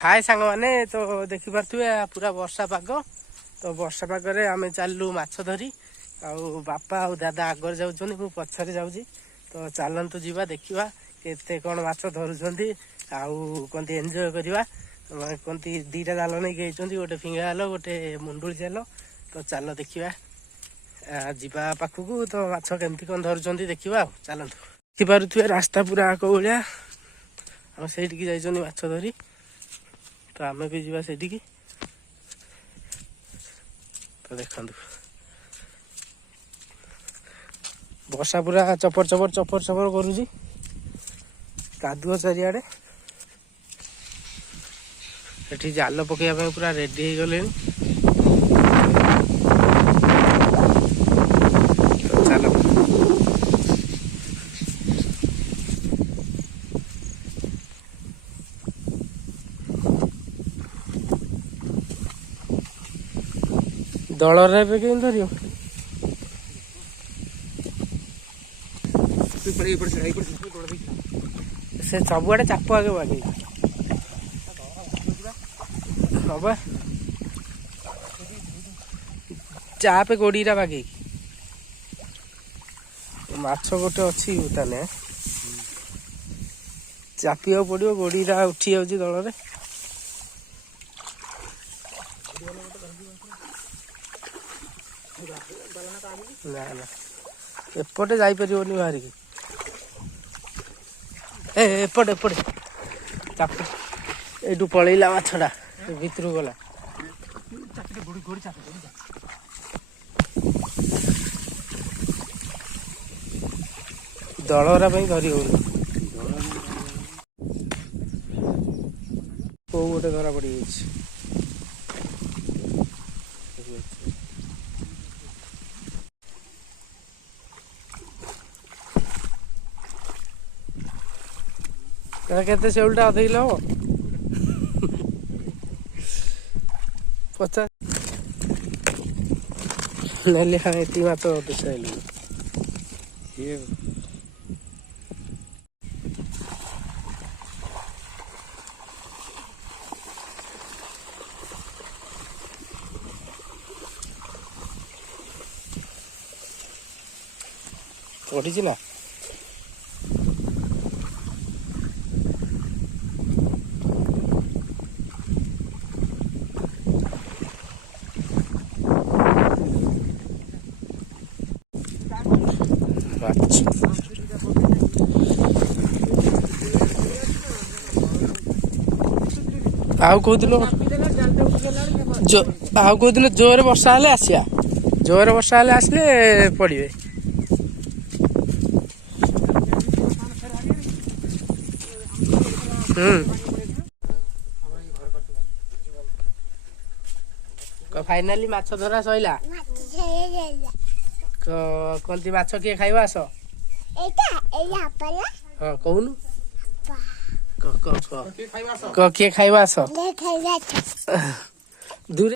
हाय सांग माने तो देखि पारथुए पूरा वर्षा पाग तो वर्षा पागरे आमे चालू माछ धरी आउ बापा आउ दादा आगर जाउछन मु पछरे जाउची तो चालंतु जीवा देखिवा केते कोन माछ धरुछंती आउ कोंती एन्जॉय करिवा कोंती दीटा जाल नै गेइछंती गोटे फिंगा जाल गोटे मुंडुली जाल तो चालो देखिवा जीवा पाखकु तो माछ केमती कोन धरुछंती देखिवा चालंतु देखि पारुथुए रास्ता पूरा कोलिया हम सेठी की जाइछनी माछ धरी तो आम भी जीवा से तो देखु वर्षा पूरा चपर चपर चपर चपर करुची कादुଅ चारिआडे एठी जाल पकेया पूरा रेडी हो गले चलो दलर धरियो से सबुआडे चाप आगे बागे बाबा चापे गोड़ीरा बागे माछ गोटे अच्छी ताने चापिया पड़ो गोड़ीरा उठी जाऊँ दलरे ना ना एपटे जापर बाहर की एपटे एपटे चाप यू पलैला माछटा भितर गला दलहरा धरी हो गोटे धरा पड़ केते सेउलटा अध किलो हम 50 नेले हाँ ये माछ देसाइलु पड़ी ना आउ कौदिन जोर वर्षा हेले आसिया जोर वर्षा हेले आसले पड़े फाइनाली माछ धरा सइला कौन माछ किए खाइबा आस हाँ कहूनु किए खाइबा आस दूर